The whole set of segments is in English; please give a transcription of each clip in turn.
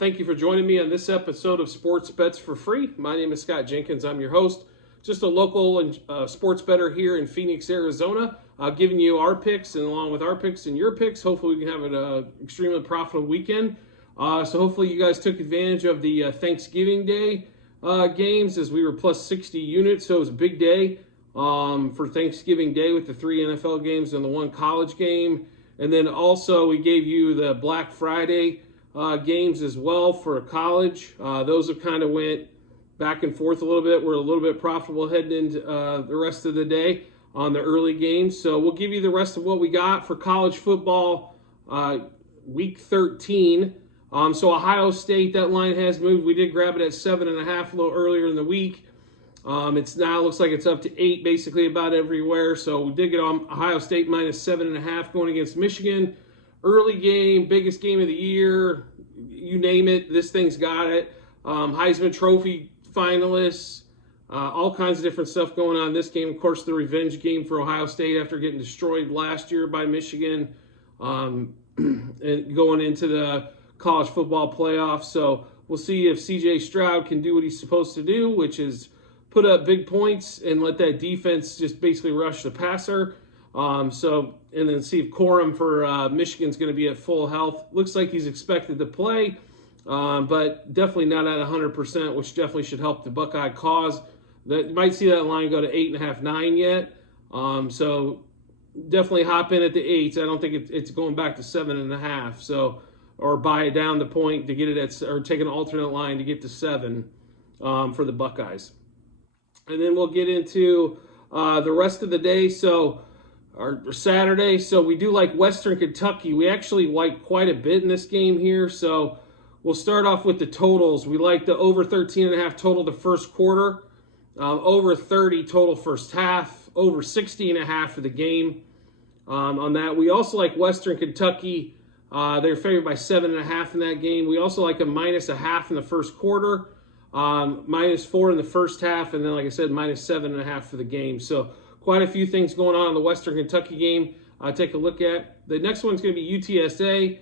Thank you for joining me on this episode of Sports Bets for Free. My name is Scott Jenkins. I'm your host, just a local sports bettor here in Phoenix, Arizona, giving you our picks, and along with our picks and your picks, hopefully we can have an extremely profitable weekend. So hopefully you guys took advantage of the Thanksgiving Day games, as we were plus 60 units, so it was a big day for Thanksgiving Day with the 3 NFL games and the 1 college game. And then also we gave you the Black Friday games as well for college. Those have kind of went back and forth a little bit. We're a little bit profitable heading into the rest of the day on the early games. So we'll give you the rest of what we got for college football week 13. So Ohio State, that line has moved. We did grab it at 7.5 a little earlier in the week. It's now looks like it's up to 8 basically about everywhere. So we did get on Ohio State minus 7.5 going against Michigan. Early game, biggest game of the year, you name it, this thing's got it. Heisman Trophy finalists, all kinds of different stuff going on in this game. Of course, the revenge game for Ohio State after getting destroyed last year by Michigan, and going into the college football playoffs. So we'll see if C.J. Stroud can do what he's supposed to do, which is put up big points and let that defense just basically rush the passer. And then see if Corum for Michigan's going to be at full health. Looks like he's expected to play, but definitely not at 100%, which definitely should help the Buckeye cause. You might see that line go to 8.5, 9 yet. So definitely hop in at the 8s. I don't think it's going back to 7.5. So, or buy it down the point to get it at, or take an alternate line to get to 7 for the Buckeyes. And then we'll get into the rest of the day. So, our Saturday, so we do like Western Kentucky. We actually like quite a bit in this game here. So we'll start off with the totals. We like the over 13.5 total the first quarter, over 30 total first half, over 60.5 for the game. On that, we also like Western Kentucky. They're favored by 7.5 in that game. We also like a -0.5 in the first quarter, -4 in the first half, and then, like I said, -7.5 for the game. So quite a few things going on in the Western Kentucky game. Take a look at. The next one's going to be UTSA.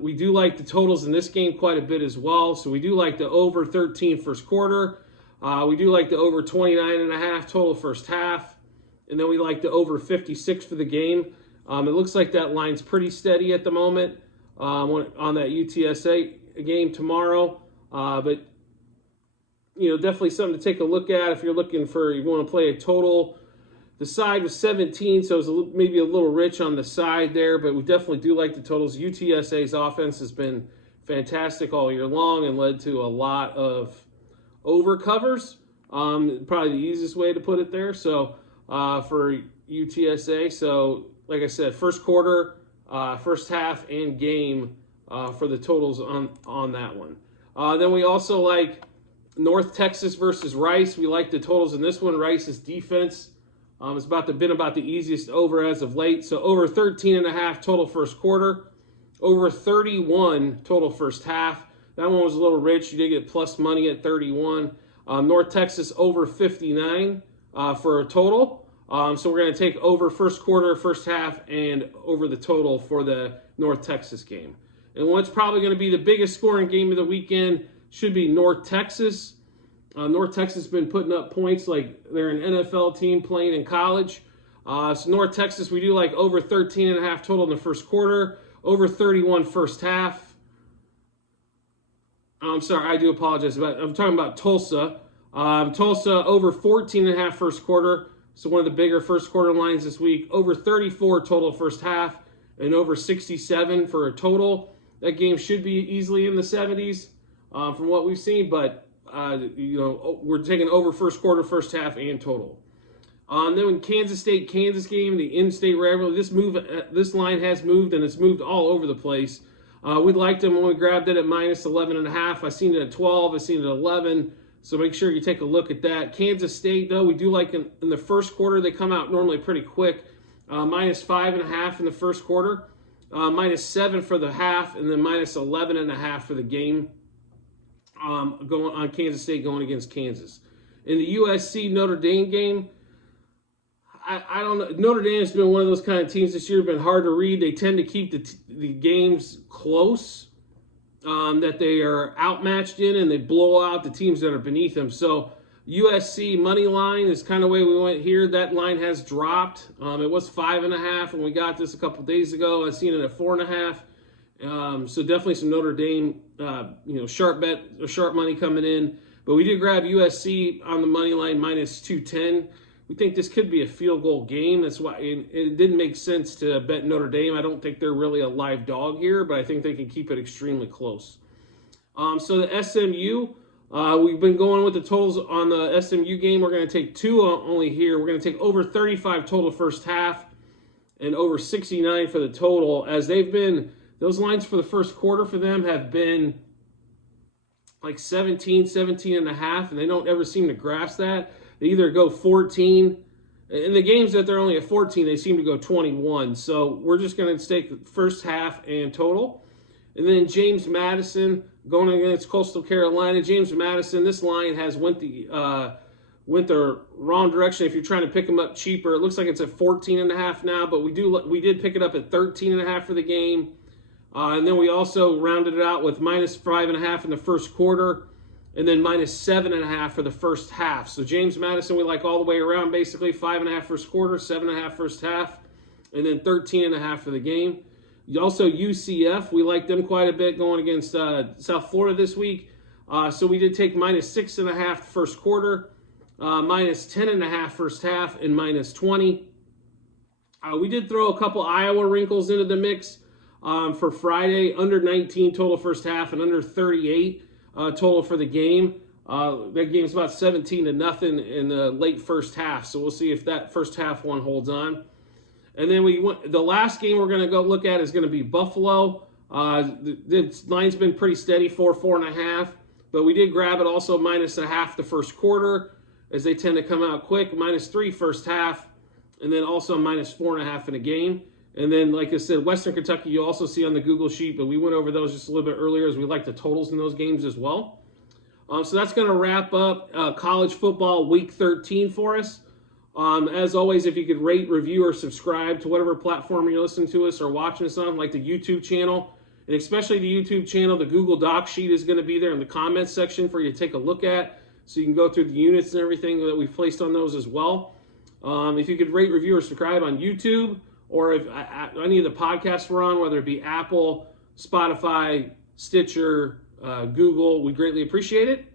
We do like the totals in this game quite a bit as well. So we do like the over 13 first quarter. We do like the over 29.5 total first half. And then we like the over 56 for the game. It looks like that line's pretty steady at the moment on that UTSA game tomorrow. But, you know, definitely something to take a look at if you're looking for, you want to play a total. The side was 17, so it was maybe a little rich on the side there, but we definitely do like the totals. UTSA's offense has been fantastic all year long and led to a lot of over covers. Probably the easiest way to put it there. So for UTSA, so like I said, first quarter, first half, and game for the totals on that one. Then we also like North Texas versus Rice. We like the totals in this one. Rice's defense. It's been about the easiest over as of late. So over 13.5 total first quarter, over 31 total first half. That one was a little rich. You did get plus money at 31. North Texas over 59 for a total. So we're going to take over first quarter, first half, and over the total for the North Texas game. And what's probably going to be the biggest scoring game of the weekend should be North Texas. North Texas has been putting up points like they're an NFL team playing in college. So North Texas, we do like over 13.5 total in the first quarter, over 31 first half. I'm sorry, I do apologize. I'm talking about Tulsa. Tulsa over 14.5 first quarter. So one of the bigger first quarter lines this week. Over 34 total first half and over 67 for a total. That game should be easily in the 70s from what we've seen, but you know, we're taking over first quarter, first half, and total. Then in Kansas State, Kansas game, the in-state rivalry, this line has moved, and it's moved all over the place. We liked them when we grabbed it at -11.5. I seen it at 12. I seen it at 11. So make sure you take a look at that. Kansas State, though, we do like in the first quarter. They come out normally pretty quick. -5.5 in the first quarter, -7 for the half, and then -11.5 for the game. Going on Kansas State going against Kansas. In the USC Notre Dame game, I don't know. Notre Dame has been one of those kind of teams this year. Been hard to read. They tend to keep the games close. that they are outmatched in, and they blow out the teams that are beneath them. So USC money line is kind of the way we went here. That line has dropped. It was 5.5 when we got this a couple days ago. I've seen it at 4.5. So definitely some Notre Dame, sharp bet or sharp money coming in. But we did grab USC on the money line minus 210. We think this could be a field goal game. That's why it didn't make sense to bet Notre Dame. I don't think they're really a live dog here, but I think they can keep it extremely close. So the SMU, we've been going with the totals on the SMU game. We're going to take 2 only here. We're going to take over 35 total first half and over 69 for the total, as those lines for the first quarter for them have been like 17 and a half, and they don't ever seem to grasp that. They either go 14. In the games that they're only at 14, they seem to go 21. So we're just going to stake the first half and total. And then James Madison going against Coastal Carolina. James Madison, this line has went the wrong direction. If you're trying to pick them up cheaper, it looks like it's at 14.5 now, but we did pick it up at 13.5 for the game. And then we also rounded it out with minus 5.5 in the first quarter, and then minus 7.5 for the first half. So James Madison, we like all the way around, basically 5.5 first quarter, 7.5 first half, and then 13.5 for the game. Also UCF, we like them quite a bit going against South Florida this week. So we did take minus 6.5 first quarter, minus 10.5 first half, and minus 20. We did throw a couple Iowa wrinkles into the mix for Friday, under 19 total first half and under 38 total for the game. That game's about 17-0 in the late first half, so we'll see if that first half one holds on. And then the last game we're going to go look at is going to be Buffalo. The line's been pretty steady, 4.5, but we did grab it also minus 0.5 the first quarter, as they tend to come out quick, minus 3 first half, and then also minus 4.5 in a game. And then, like I said, Western Kentucky you also see on the Google sheet, but we went over those just a little bit earlier as we like the totals in those games as well. So that's going to wrap up college football week 13 for us. As always, if you could rate, review, or subscribe to whatever platform you're listening to us or watching us on, like the YouTube channel, and especially the YouTube channel, the Google Doc sheet is going to be there in the comments section for you to take a look at, so you can go through the units and everything that we've placed on those as well. If you could rate, review, or subscribe on YouTube, or if any of the podcasts we're on, whether it be Apple, Spotify, Stitcher, Google, we greatly appreciate it.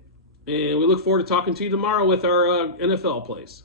And we look forward to talking to you tomorrow with our NFL plays.